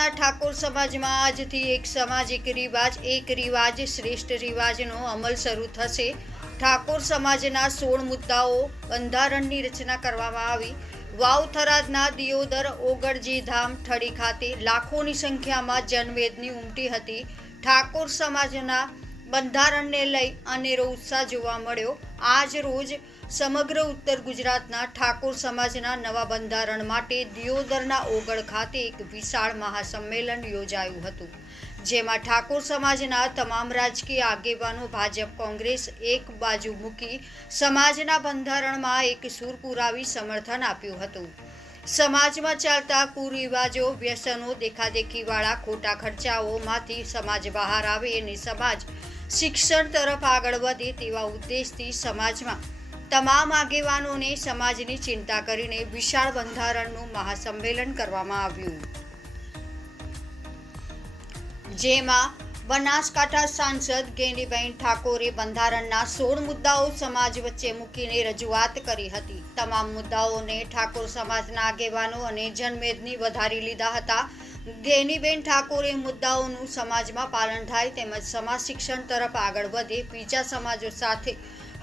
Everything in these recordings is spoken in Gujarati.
ગુજરાતના ઠાકોર સમાજમાં આજથી એક સામાજિક રિવાજ શ્રેષ્ઠ રિવાજનો અમલ શરૂ થશે। ઠાકોર સમાજના 16 મુદ્દાઓ બંધારણની રચના કરવામાં આવી। વાવ થરાદના દિયોદર ઓગળજી ધામ ઠળી ખાતે લાખોની સંખ્યામાં જનમેદની ઉમટી હતી। ઠાકોર સમાજના બંધારણને લઈ અનેરો ઉત્સાહ જોવા મળ્યો। આજ રોજ સમગ્ર ઉત્તર ગુજરાતના ઠાકોર સમાજના નવા બંધારણ માટે દિયોદરના ઓગળ ખાતે એક વિશાળ મહાસંમેલન યોજાયું હતું, જેમાં ઠાકોર સમાજના તમામ રાજકીય આગેવાનો ભાજપ કોંગ્રેસ એક બાજુ મૂકી સમાજના બંધારણમાં એક સૂર પુરાવી સમર્થન આપ્યું હતું। સમાજમાં ચાલતા કુરિવાજો, વ્યસનો, દેખાદેખીવાળા ખોટા ખર્ચાઓમાંથી સમાજ બહાર આવે અને સમાજ શિક્ષણ તરફ આગળ વધે તેવા ઉદ્દેશથી સમાજમાં તમામ આગેવાનોને સમાજની ચિંતા કરીને વિશાળ બંધારણનું મહાસંમેલન કરવામાં આવ્યું, જેમાં બનાસકાંઠા સાંસદ ગેનીબેન ઠાકોરે બંધારણના 16 મુદ્દાઓ સમાજ વચ્ચે મૂકીને રજૂઆત કરી હતી। તમામ મુદ્દાઓને ઠાકોર સમાજના આગેવાનો અને જનમેદની વધારી લીધા હતા। ગેનીબેન ઠાકોરે મુદ્દાઓનું સમાજમાં પાલન થાય તેમજ સમાજ શિક્ષણ તરફ આગળ વધે, બીજા સમાજો સાથે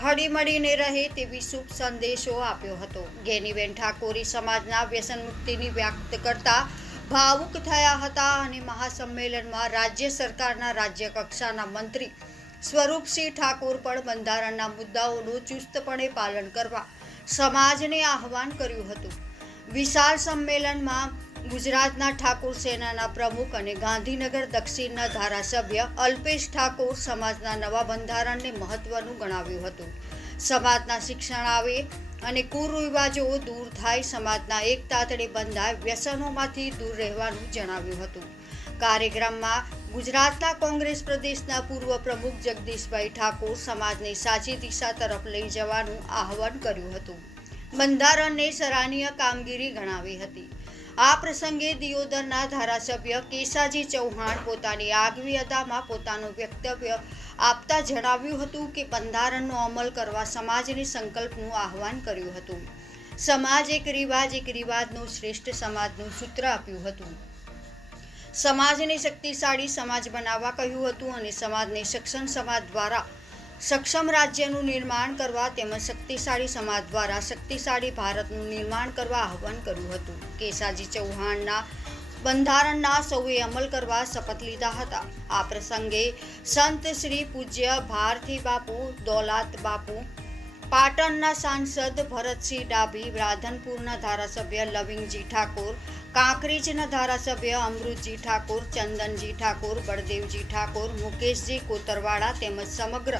હળીમળીને રહે તેવી શુભ સંદેશો આપ્યો હતો। ગેનીબેન ઠાકોરે સમાજના વ્યસન મુક્તિની વ્યક્ત કરતા ભાવુક થયા હતા અને મહાસંમેલનમાં રાજ્ય સરકારના રાજ્ય કક્ષાના મંત્રી સ્વરૂપસિંહ ઠાકોર પણ બંધારણના મુદ્દાઓનું ચુસ્તપણે પાલન કરવા સમાજને આહવાન કર્યું હતું। વિશાળ સંમેલનમાં ગુજરાતના ઠાકોર સેનાના પ્રમુખ અને ગાંધીનગર દક્ષિણના ધારાસભ્ય અલ્પેશ ઠાકોર સમાજના નવા બંધારણને મહત્વનું ગણાવ્યું હતું। સમાજના શિક્ષણ આવે અને કુરિવાજો દૂર થાય, સમાજના એક તાતડે બંધાય, વ્યસનોમાંથી દૂર રહેવાનું જણાવ્યું હતું। કાર્યક્રમમાં ગુજરાતના કોંગ્રેસ પ્રદેશના પૂર્વ પ્રમુખ જગદીશભાઈ ઠાકોર સમાજને સાચી દિશા તરફ લઈ જવાનું આહવાન કર્યું હતું। બંધારણને સરાહનીય કામગીરી ગણાવી હતી। આ પ્રસંગે દિયોદરના ધારાસભ્ય કેસાજી ચૌહાણ પોતાની આગવી અદામાં પોતાનું વક્તવ્ય આપતા જણાવ્યું હતું કે બંધારણનો અમલ કરવા સમાજને સંકલ્પનું આહવાન કર્યું હતું। સમાજ એક રિવાજનું શ્રેષ્ઠ સમાજનું સૂત્ર આપ્યું હતું। સમાજને શક્તિશાળી સમાજ બનાવવા કહ્યું હતું અને સમાજને સક્ષમ સમાજ દ્વારા સક્ષમ રાજ્યનું નિર્માણ કરવા તેમજ શક્તિશાળી સમાજ દ્વારા શક્તિશાળી ભારતનું નિર્માણ કરવા આહવાન કર્યું હતું। કેસાજી ચૌહાણના બંધારણના સૌએ અમલ કરવા શપથ લીધા હતા। આ પ્રસંગે સંત શ્રી પૂજ્ય ભારતી બાપુ, દોલાત બાપુ, પાટણના સાંસદ ભરતસિંહ ડાભી, રાધનપુરના ધારાસભ્ય લવિંગજી ઠાકોર, કાંકરેજના ધારાસભ્ય અમૃતજી ઠાકોર, ચંદનજી ઠાકોર, બળદેવજી ઠાકોર, મુકેશજી કોતરવાડા તેમજ સમગ્ર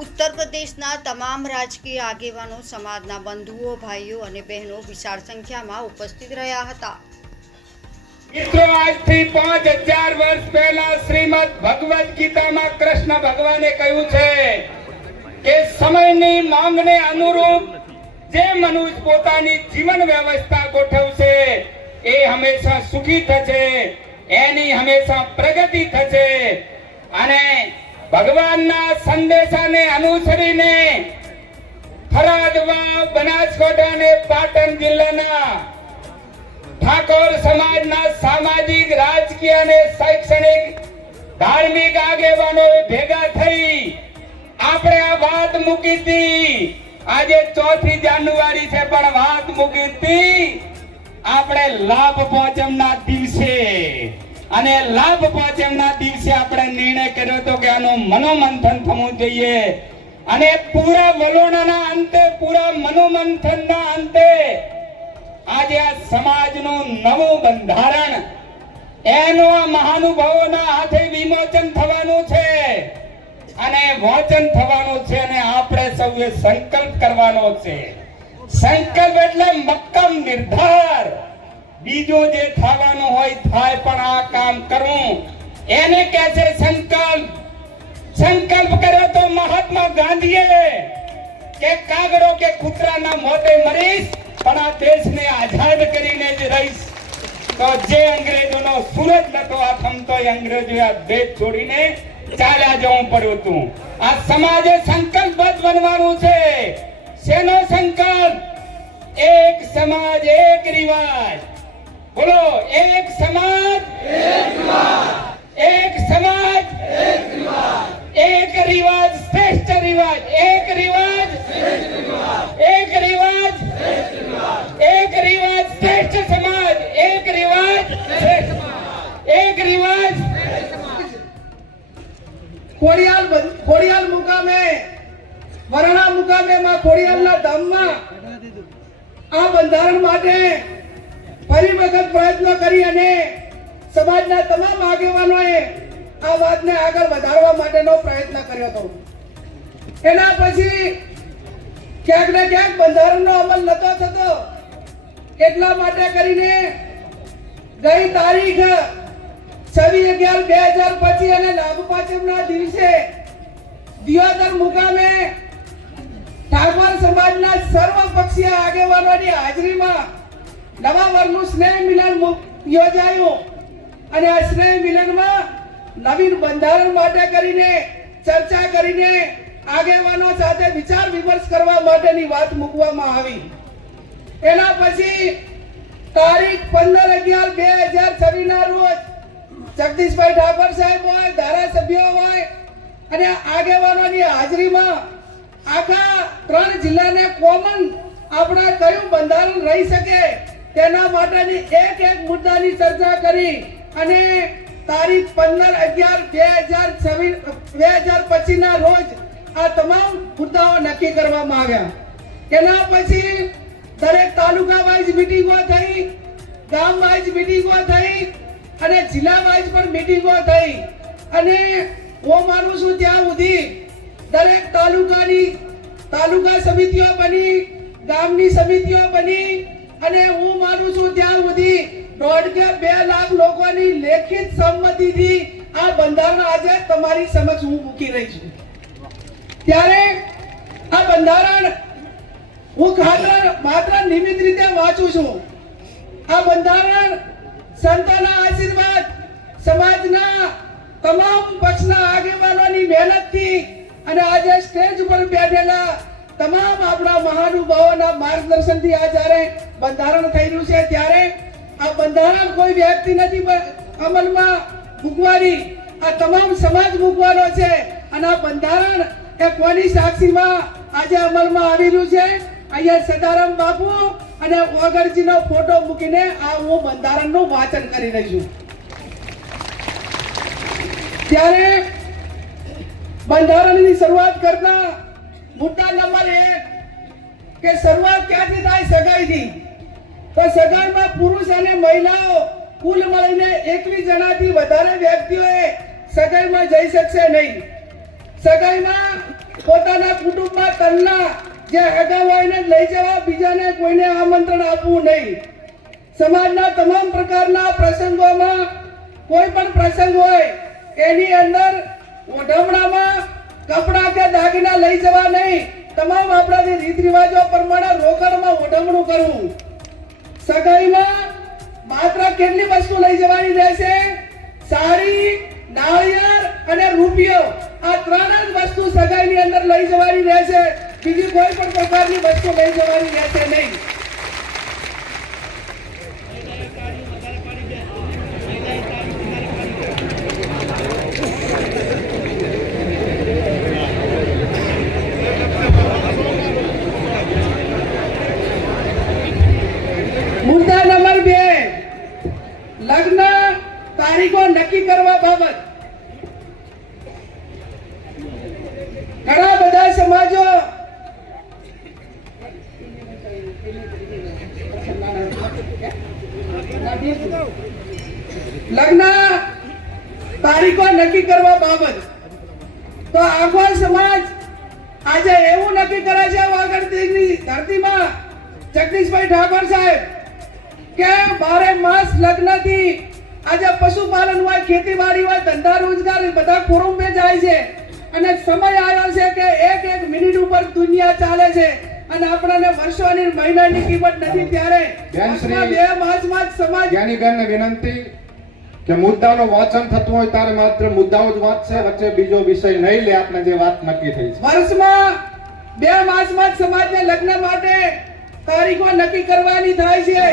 ઉત્તર પ્રદેશના તમામ રાજકીય આગેવાનો, સમાજના બંધુઓ, ભાઈઓ અને બહેનો વિશાળ સંખ્યામાં ઉપસ્થિત રહ્યા હતા। મિત્રો, આજથી 5000 વર્ષ પહેલા શ્રીમદ ભગવદ ગીતામાં કૃષ્ણ ભગવાને કહ્યું છે કે સમયની માંગને અનુરૂપ જે મનુષ્ય પોતાની જીવન વ્યવસ્થા ગોઠવશે એ હંમેશા સુખી થશે, એની હંમેશા પ્રગતિ થશે। અને ભગવાનના સંદેશાને અનુસરીને થરાદ, વાવ, બનાસકાંઠા અને પાટણ જિલ્લાના ઠાકોર સમાજના સામાજિક, રાજકીય અને શૈક્ષણિક, ધાર્મિક આગેવાનો ભેગા થઈ આપણે આ વાત મૂકી હતી। આજે 4 જાન્યુઆરી છે, પણ વાત મૂકી હતી આપણે લાભ પાંચમના દિવસે, અને લાભ પાંચમના દિવસે આપણે નિર્ણય કર્યો હતો કે આનું મનોમંથન થવું જોઈએ। અને પૂરા વલોણાના અંતે, પૂરા મનોમંથનના અંતે આજે આ સમાજનું નવું બંધારણ એનું આ મહાનુભાવોના હાથે વિમોચન થવાનું છે અને વચન થવાનું છે, અને આપણે સૌએ સંકલ્પ કરવાનો છે। સંકલ્પ એટલે મક્કમ નિર્ધાર, બીજું જે થવાનું હોય થાય, પણ આ કામ કરવું એને કહે છે સંકલ્પ। સંકલ્પ કર્યો તો મહાત્મા ગાંધીએ કે કાગડો કે કૂતરાના મોતે મરીશ પણ આ દેશને આઝાદ કરીને જ રહીશ। તો જે અંગ્રેજોનો સૂરજ નતો આથમતો, એ અંગ્રેજોએ આ દેશ છોડીને ચાલ્યા જવું પડ્યું હતું। આ સમાજે સંકલ્પબદ્ધ બનવાનું છે। શેનો સંકલ્પ? એક સમાજ, એક રિવાજ। બોલો, એક સમાજ, એક સમાજ, એક રિવાજ, શ્રેષ્ઠ રિવાજ, એક રિવાજ, એક રિવાજ, એક રિવાજ, શ્રેષ્ઠ સમાજ, એક રિવાજ, એક રિવાજ. ખોડિયાલ મુકામે, વરણા મુકામે માં ખોડિયાલના ધામમાં આ બંધારણ માટે ફરી વખત પ્રયત્ન કરી અને સમાજના તમામ આગેવાનોએ આ વાતને આગળ વધારવા માટેનો પ્રયત્ન કર્યો હતો. એના પછી ક્યાંક ને ક્યાંક બંધારણનો અમલ નતો થતો. એટલા માટે કરીને ગઈ તારીખ 26/11/2025 અને લાભ પાંચમના દિવસે દિયોદર મુકામે ઠાકોર સમાજના સર્વપક્ષીય આગેવાનોની હાજરીમાં નવા વર્ષનું સ્નેહ મિલન યોજાયું અને આ સ્નેહ મિલનમાં નવીન બંધારણ માટે કરીને ચર્ચા કરીને આગેવાનો સાથે વિચાર વિમર્શ કરવા માટેની વાત મૂકવામાં આવી. એના પછી તારીખ 15/11/2026 ના રોજ જગદીશભાઈ ઠાકોર સાહેબ હોય, ધારાસભ્યો હોય અને આગેવાનોની હાજરીમાં આખા 3 જિલ્લાને કોમન આપણા કયું બંધારણ રહી શકે તેના માટેની એક મુદ્દાની ચર્ચા કરી અને તારીખ 15/11/2025 ના રોજ આ તમામ મુદ્દાઓ નક્કી કરવામાં આવ્યા. એના પછી દરેક તાલુકા વાઇઝ મીટિંગો થઈ, ગામ વાઇઝ મીટિંગો થઈ અને જિલ્લા વાઇઝ પણ મીટિંગો થઈ અને હું માનું છું ત્યાં સુધી દરેક તાલુકા સમિતિઓ બની, ગામની સમિતિઓ બની અને હું માનું છું ત્યાં સુધી 1.5 કે 2 લાખ લોકોની લેખિત સંમતિથી આ બંધારણ આજે તમારી સમક્ષ હું મૂકી રહી છું. ત્યારે આ બંધારણ હું માત્ર નિયમિત રીતે વાંચું છું. આ બંધારણ સંતોના આશીર્વાદ, સમાજના તમામ પક્ષના આગેવાનોની મહેનતથી અને આજે સ્ટેજ ઉપર બેઠેલા તમામ આપણા મહાનુભાવોના માર્ગદર્શનથી આ જ્યારે બંધારણ થઈ રહ્યું છે ત્યારે આ બંધારણ કોઈ વ્યક્તિ નથી અમલમાં મૂકવાની, આ તમામ સમાજ મૂકવાનો છે અને આ બંધારણ એ કોની સાક્ષીમાં આજે અમલમાં આવી રહ્યું છે. અહીંયા સદારામ બાપુ અને ઓગળજીનો ફોટો મૂકીને આ હું બંધારણનું વાંચન કરી રહી છું. ત્યારે બંધારણની શરૂઆત કરતા મુદ્દા નંબર 1 કે શરૂઆત ક્યાંથી થાય? સગાઈથી. તો સગાઈમાં પુરુષ અને મહિલાઓ કુલ મળીને 21 જણાથી વધારે વ્યક્તિઓએ સગાઈમાં જઈ શકશે નહીં. સગાઈમાં પોતાના કુટુંબમાં તલના જે હગા હોય એને લઈ જવા, બીજાને કોઈને આમંત્રણ આપવું નહીં. સમાજના તમામ પ્રકારના પ્રસંગોમાં કોઈ પણ પ્રસંગ હોય એની અંદર ઓઢમણામાં કપડા કે દાગીના લઈ જવા નહીં. તમામ આપણા રીત રિવાજો પ્રમાણે રોકડમાં ઓઢમણું કરવું. સગાઈમાં માત્ર કેટલી વસ્તુ લઈ જવાની રહેશે? સાડી, નાળિયેર અને રૂપિયો. આ 3 જ વસ્તુ સગાઈની અંદર લઈ જવાની રહેશે. બીજી કોઈ પણ પ્રકારની વસ્તુ લઈ જવાની રહેશે નહીં. મુદ્દા નંબર 2, લગ્ન તારીખો નક્કી કરવા બાબત. ઘણા બધા સમાજો લગ્ન તારીખો નક્કી કરવા બાબત. તો આખો સમાજ આજે એવું નક્કી કરે છે વાગડની ધરતીમાં જગદીશભાઈ ઠાકોર સાહેબ કે 12 માસ લગ્નથી આજે પશુપાલન હોય, ખેતીવાડી હોય, ધંધા રોજગાર બધા કુટુંબે જાય છે અને સમય આવ્યો છે કે એક મિનિટ ઉપર દુનિયા ચાલે છે અને આપણને વર્ષોની મહિનાની કિંમત નથી. ત્યારે 2 માસમાં જ સમાજ જ્ઞાનીબેનને વિનંતી કે મુદ્દાનો વાંચન થતું હોય ત્યારે માત્ર મુદ્દાઓ જ વાંચશે, વચ્ચે બીજો વિષય નહીં લે. આપણે જે વાત નક્કી થઈ છે વર્ષમાં 2 માસમાં જ સમાજને લગ્ન માટે તારીખો નક્કી કરવાની થાય છે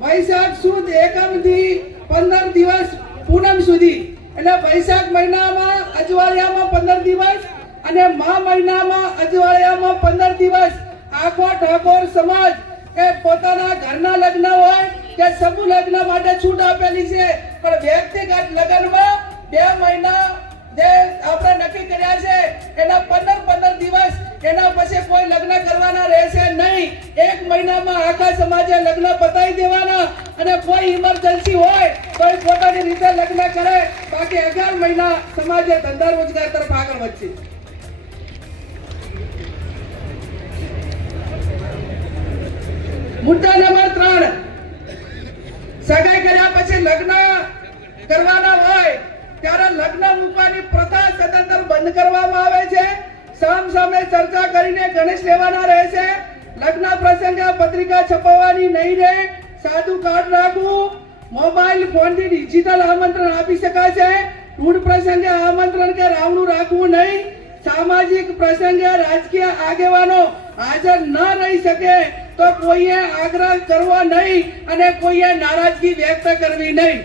વૈશાખ સુદ એકમથી 15 દિવસ પૂનમ સુધી, એટલે વૈશાખ મહિનામાં અજવાળિયામાં 15 દિવસ અને મહા મહિનામાં અજવાળિયામાં 15 દિવસ આખો ઠાકોર સમાજ એ પોતાના ઘરના લગ્ન હોય કે સમૂહ લગ્ન માટે છૂટ આપેલી છે, પણ વ્યક્તિગત લગ્નમાં 2 મહિના જે આપણે નક્કી કર્યા છે એના 15 દિવસ, એના પછી કોઈ લગ્ન કરવાના રહેશે નહીં. 1 મહિનામાં આખા સમાજે લગ્ન પતાવી દેવાના અને કોઈ ઇમરજન્સી હોય તો એ પોતાની રીતે લગ્ન કરે, બાકી 11 મહિના સમાજે ધંધા રોજગાર તરફ આગળ વધશે. મુદ્દા નંબર 3, સગાઈ કર્યા પછી લગ્ન કરવાના હોય ત્યારે લગ્ન મૂકવાની પ્રથા સદંતર બંધ કરવામાં આવે છે. સામસામે ચર્ચા કરીને ગણેશ લેવાના રહેશે. લગ્ન પ્રસંગે પત્રિકા છપાવવાની નહીં રહે. સાદું કાર્ડ રાખવું. મોબાઈલ ફોનથી ડિજિટલ આમંત્રણ આપી શકાશે. ટૂર પ્રસંગે આમંત્રણ કે રાવણું રાખવું નહીં. સામાજિક પ્રસંગે રાજકીય આગેવાનો હાજર ન રહી શકે તો કોઈએ આગ્રહ કરવો નહીં અને કોઈએ નારાજગી વ્યક્ત કરવી નહીં.